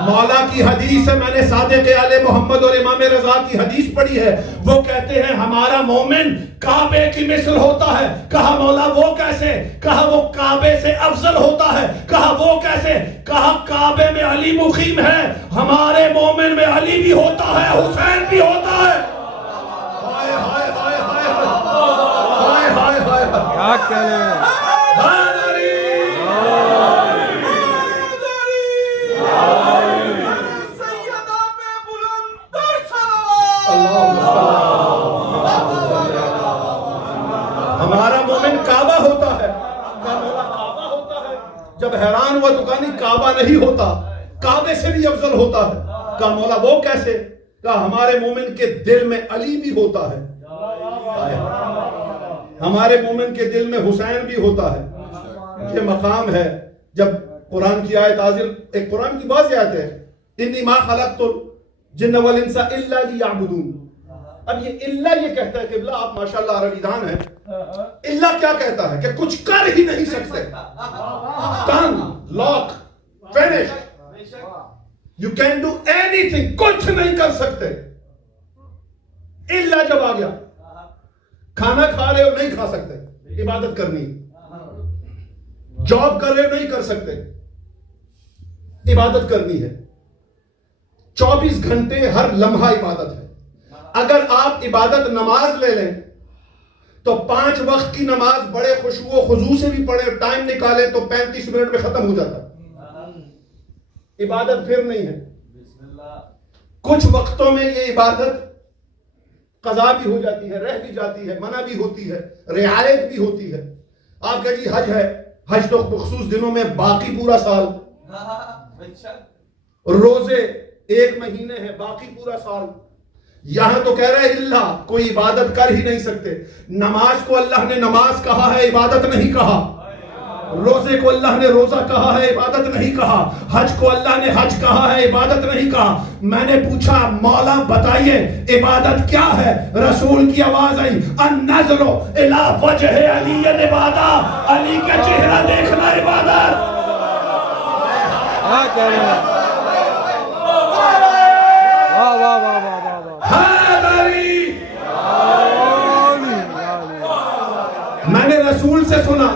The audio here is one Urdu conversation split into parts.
مولا کی حدیث ہے، میں نے صادق آل محمد اور امام رضا کی حدیث پڑھی ہے، وہ کہتے ہیں ہمارا مومن کعبے کی مثل ہوتا ہے۔ کہا مولا وہ کیسے؟ کہا وہ کعبے سے افضل ہوتا ہے۔ کہا وہ کیسے؟ کہا کعبے میں علی مقیم ہے، ہمارے مومن میں علی بھی ہوتا ہے، حسین بھی ہوتا ہے۔ ہائے ہائے ہائے ہائے ہائے ہائے ہائے کیا کہہ ہمارا مومن کعبہ ہوتا ہے، کعبہ ہوتا ہے۔ جب حیران ہوا تو کہا نہیں کعبہ نہیں ہوتا، کعبے سے بھی افضل ہوتا ہے۔ کہا مولا وہ کیسے؟ کہا ہمارے مومن کے دل میں علی بھی ہوتا ہے، ہمارے مومن کے دل میں حسین بھی ہوتا ہے۔ یہ مقام ہے جب قرآن کی آیت نازل، ایک قرآن کی واضح آیت ہے، انی ما خلقت الجن والانس الا لیعبدون۔ اب یہ اللہ یہ کہتا ہے کہ قبلہ آپ ماشاءاللہ عربی دان ہیں، اللہ کیا کہتا ہے کہ کچھ کر ہی نہیں سکتے، done, lock, finished, you can do اینی تھنگ، کچھ نہیں کر سکتے۔ اللہ جب آ گیا، کھانا کھا رہے ہو نہیں کھا سکتے، عبادت کرنی، جاب کر رہے ہو نہیں کر سکتے، عبادت کرنی ہے۔ 24 گھنٹے ہر لمحہ عبادت ہے۔ اگر آپ عبادت نماز لے لیں تو 5 وقت کی نماز بڑے خشوع و خضوع سے بھی پڑھے، ٹائم نکالے تو 35 منٹ میں ختم ہو جاتا۔ عبادت پھر نہیں ہے۔ کچھ وقتوں میں یہ عبادت قضا بھی ہو جاتی ہے، رہ بھی جاتی ہے، منع بھی ہوتی ہے، رعایت بھی ہوتی ہے۔ آپ کہ جی حج ہے، حج تو مخصوص دنوں میں، باقی پورا سال۔ روزے 1 مہینے ہیں، باقی پورا سال۔ یہاں تو کہہ رہے اللہ کوئی عبادت کر ہی نہیں سکتے۔ نماز کو اللہ نے نماز کہا ہے، عبادت نہیں کہا۔ روزے کو اللہ نے روزہ کہا ہے، عبادت نہیں کہا۔ حج کو اللہ نے حج کہا ہے، عبادت نہیں کہا۔ میں نے پوچھا مولا بتائیے عبادت کیا ہے؟ رسول کی آواز آئی، النظر الی وجہ علی عبادت، علی کا چہرہ دیکھنا عبادت۔ کیا کہہ رہے ہیں؟ واہ واہ واہ واہ واہ میں نے رسول سے سنا،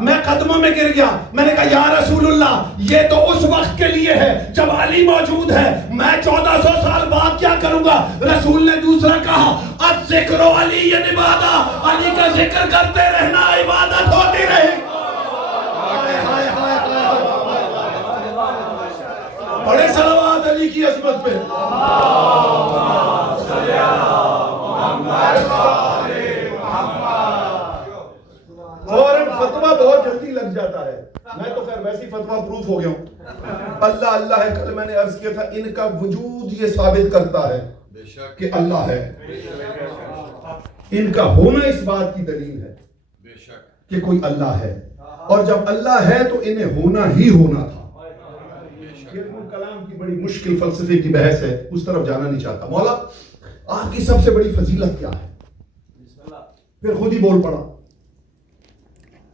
میں قدموں میں گر گیا، میں نے کہا یا رسول اللہ یہ تو اس وقت کے لیے ہے جب علی موجود ہے، میں 1400 سال بعد کیا کروں گا؟ رسول نے دوسرا کہا الذکر علی عبادت، علی کا ذکر کرتے رہنا عبادت ہوتی رہے۔ بڑے صلوات علی کی عظمت پہ۔ فوراً فتویٰ بہت جلدی لگ جاتا ہے، میں تو خیر ویسی فتویٰ پروف ہو گیا ہوں۔ اللہ اللہ ہے، کل میں نے عرض کیا تھا ان کا وجود یہ ثابت کرتا ہے کہ اللہ ہے، ان کا ہونا اس بات کی دلیل ہے کہ کوئی اللہ ہے، اور جب اللہ ہے تو انہیں ہونا ہی ہونا تھا۔ کلام کی بڑی مشکل فلسفے کی بحث ہے، اس طرف جانا نہیں چاہتا۔ مولا آپ کی سب سے بڑی فضیلت کیا ہے؟ پھر خود ہی بول پڑا۔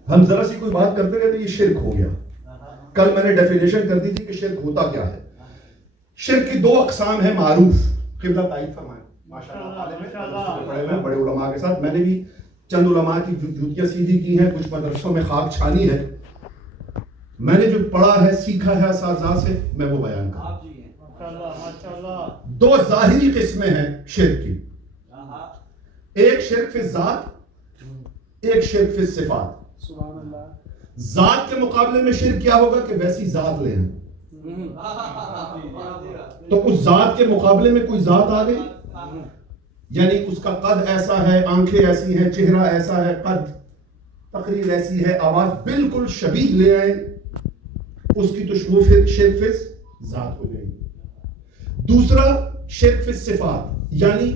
ہم ذرا سی کوئی بات کرتے رہے تو یہ شرک ہو گیا۔ کل میں نے ڈیفینیشن کر دی تھی کہ شرک ہوتا کیا ہے۔ شرک کی 2 اقسام ہیں معروف، قبلہ تائید فرمائیں، ماشاءاللہ عالم ہیں، پڑھے ہوئے ہیں بڑے علماء کے ساتھ، میں نے بھی چند علماء کی جوتیاں سیدھی کی ہیں، کچھ مدرسوں میں خاک چھانی ہے، میں نے جو پڑھا ہے سیکھا ہے اساتذہ سے میں وہ بیان کروں۔ 2 ظاہری قسمیں ہیں شرک کی، ایک شرک فی الذات، ایک شرک فی الصفات۔ ذات کے مقابلے میں شرک کیا ہوگا کہ ویسی ذات لے آئیں، تو اس ذات کے مقابلے میں کوئی ذات آ گئی، یعنی اس کا قد ایسا ہے، آنکھیں ایسی ہیں، چہرہ ایسا ہے، قد تقریر ایسی ہے، آواز بالکل شبیہ لے آئیں، اس کی تو شرک فی ذات ہو جائے گی۔ دوسرا شرک فی الصفات، یعنی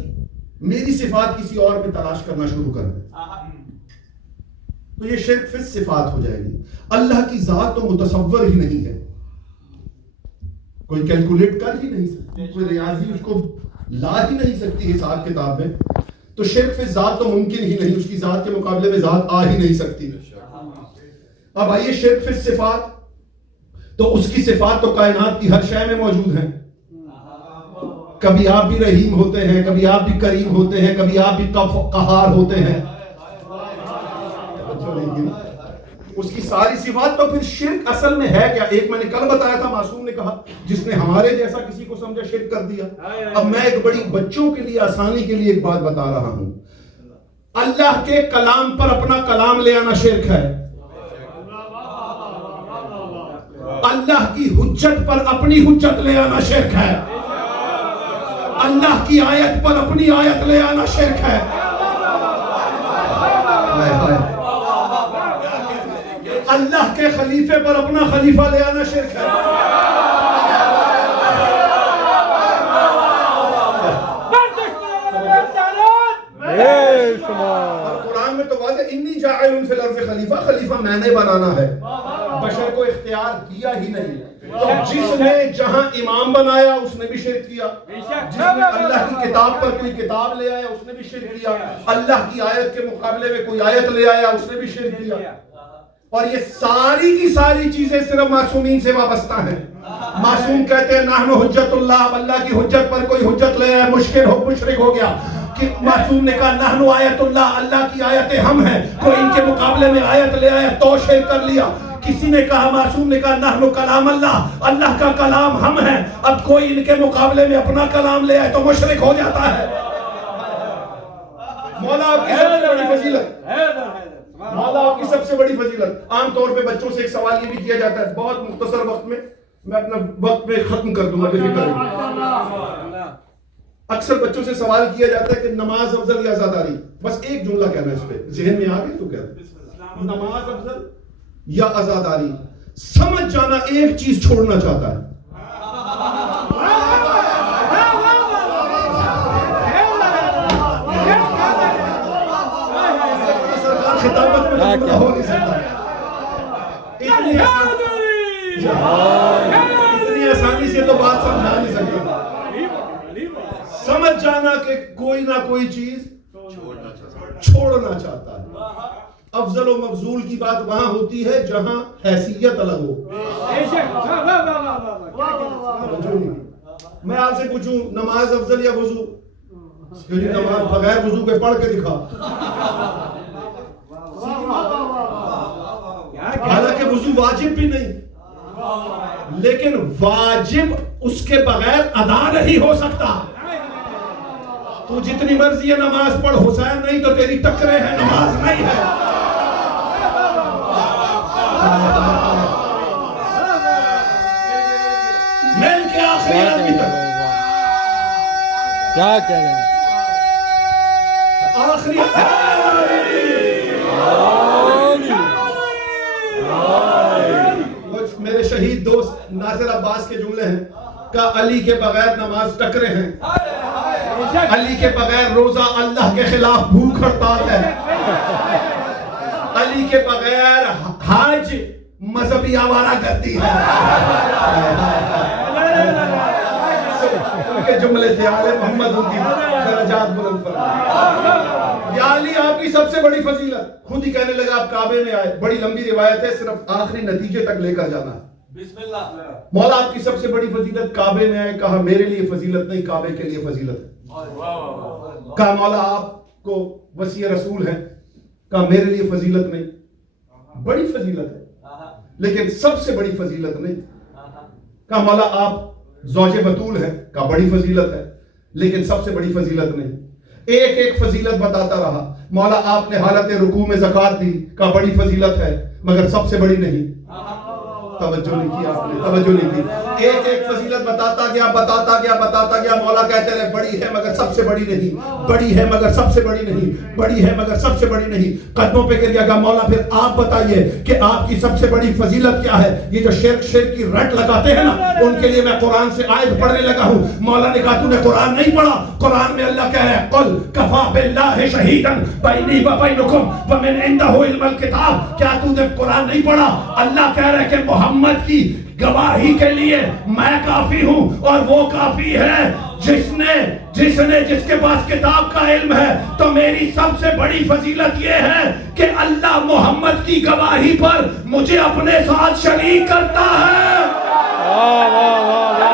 میری صفات کسی اور میں تلاش کرنا شروع کر دیں، تو یہ شرک فی الصفات ہو جائے گی۔ اللہ کی ذات تو متصور ہی نہیں ہے، کوئی کیلکولیٹ کر ہی نہیں سکتی، کوئی ریاضی اس کو لا ہی نہیں سکتی حساب کتاب میں، تو شرک فی ذات تو ممکن ہی نہیں، اس کی ذات کے مقابلے میں ذات آ ہی نہیں سکتی۔ اب آئیے شرک فی الصفات، تو اس کی صفات تو کائنات کی ہر شے میں موجود ہیں. کبھی آپ بھی رحیم ہوتے ہیں, کبھی آپ بھی کریم ہوتے ہیں, کبھی آپ بھی قہار ہوتے ہیں. اس کی ساری صفات. تو پھر شرک اصل میں ہے کیا؟ ایک میں نے کل بتایا تھا, معصوم نے کہا جس نے ہمارے جیسا کسی کو سمجھا شرک کر دیا. اب میں ایک بڑی بچوں کے لیے آسانی کے لیے ایک بات بتا رہا ہوں. اللہ کے کلام پر اپنا کلام لے آنا شرک ہے. اللہ کی حجت پر اپنی حجت لے آنا شرک ہے. اللہ کی آیت پر اپنی آیت لے آنا شرک ہے. اللہ کے خلیفے پر اپنا خلیفہ لے آنا شرک ہے. اور قرآن میں تو واضح انی جاعل فی الارض خلیفہ, خلیفہ میں نے بنانا ہے. بشر کو اختیار دیا ہی نہیں. تو جس نے جہاں امام بنایا اس نے بھی شرک کیا, جس نے اللہ کی کتاب پر کوئی کتاب لے آیا اس نے بھی شرک کیا, اللہ کی آیت کے مقابلے میں کوئی آیت لے آیا اس نے بھی شرک کیا. اور یہ ساری کی ساری چیزیں صرف معصومین سے وابستہ ہیں. معصوم کہتے ہیں نحن حجت اللہ, اب اللہ کی حجت پر کوئی حجت لے آیا مشرک ہو گیا. کہ معصوم نے کہا نحن آیت اللہ, اللہ کی آیتیں ہم ہیں, کوئی ان کے مقابلے میں آیت لے آیا تو شرک کر لیا. کسی نے کہا, معصوم نے کہا نحن کلام اللہ, اللہ کا کلام ہم ہیں, اب کوئی ان کے مقابلے میں اپنا کلام لے آئے تو مشرک ہو جاتا ہے. مولا آپ کی سب سے بڑی فضیلت, مولا آپ کی سب سے بڑی فضیلت. عام طور پہ بچوں سے ایک سوال یہ بھی کیا جاتا ہے, بہت مختصر وقت میں اپنا وقت میں ختم کر دوں گا, بے فکر رہیے. اکثر بچوں سے سوال کیا جاتا ہے کہ نماز افضل یا عزاداری. بس ایک جملہ کہنا ہے اس پہ, ذہن میں آ گئے تو کہتے نماز افضل یا عزاداری. سمجھ جانا ایک چیز چھوڑنا چاہتا ہے. خطابت میں ہو نہیں سکتا. اتنی آسانی سے تو بات سمجھا نہیں سکتا. سمجھ جانا کہ کوئی نہ کوئی چیز چھوڑنا چاہتا ہے. افضل و مفضول کی بات وہاں ہوتی ہے جہاں حیثیت الگ ہو. میں آپ سے پوچھوں نماز افضل یا وضو, نماز بغیر وضو کے پڑھ کے دکھا. حالانکہ وضو واجب بھی نہیں, لیکن واجب اس کے بغیر ادا نہیں ہو سکتا. تو جتنی مرضی ہے نماز پڑھ, حسین نہیں تو تیری ٹکرے ہیں, نماز نہیں ہے. مل کے آخری آدمی تک کیا کہہ رہے ہیں, آخری میرے شہید دوست ناصر عباس کے جملے ہیں کہ علی کے بغیر نماز ٹکرے ہیں, علی کے بغیر روزہ اللہ کے خلاف بھوک ہڑتال ہے, علی کے بغیر حج مذہبی آوارہ گردی ہے. ان کے جملے تھے آل محمد ان کی درجات بلند فرمائے. یا علی آپ کی سب سے بڑی فضیلت, خود ہی کہنے لگا آپ کعبے میں آئے, بڑی لمبی روایت ہے, صرف آخری نتیجے تک لے کر جانا ہے. بسم اللہ. مولا آپ کی سب سے بڑی فضیلت, کعبے میں آئے, کہا میرے لیے فضیلت نہیں کعبے کے لیے فضیلت ہے. کہا مولا آپ کو وصی رسول ہے, کہا میرے لیے فضیلت نہیں, بڑی فضیلت ہے لیکن سب سے بڑی فضیلت نہیں. کہا مولا آپ زوج بطول ہے, کہا بڑی فضیلت ہے لیکن سب سے بڑی فضیلت نہیں. ایک ایک فضیلت بتاتا رہا. مولا آپ نے حالت رکوع میں زکوٰۃ دی, کہا بڑی فضیلت ہے مگر سب سے بڑی نہیں. توجہ نہیں کی آپ نے, توجہ نہیں کی. ایک ایک فضیلت بتاتا گیا بتاتا گیا بتاتا گیا. مولا کہتے رہے بڑی ہے مگر سب سے بڑی نہیں, بڑی ہے مگر سب سے بڑی نہیں, بڑی ہے مگر سب سے بڑی نہیں. قدموں پہ گر گیا. کہا مولا پھر آپ بتائیے کہ آپ کی سب سے بڑی فضیلت کیا ہے. یہ جو شرک کی رٹ لگاتے ہیں نا, ان کے لیے میں قرآن سے آیت پڑھنے لگا ہوں. مولا نے کہا تو نے قرآن نہیں پڑھا, قرآن میں اللہ کہہ رہا ہے قل کفا باللہ شہیدا بینی و بینکم ومن عنده علم الکتاب. کیا تو نے قرآن نہیں پڑھا؟ اللہ کہہ رہا ہے کہ محمد کی گواہی کے لیے میں کافی ہوں اور وہ کافی ہے جس کے پاس کتاب کا علم ہے. تو میری سب سے بڑی فضیلت یہ ہے کہ اللہ محمد کی گواہی پر مجھے اپنے ساتھ شریک کرتا ہے. واہ واہ واہ واہ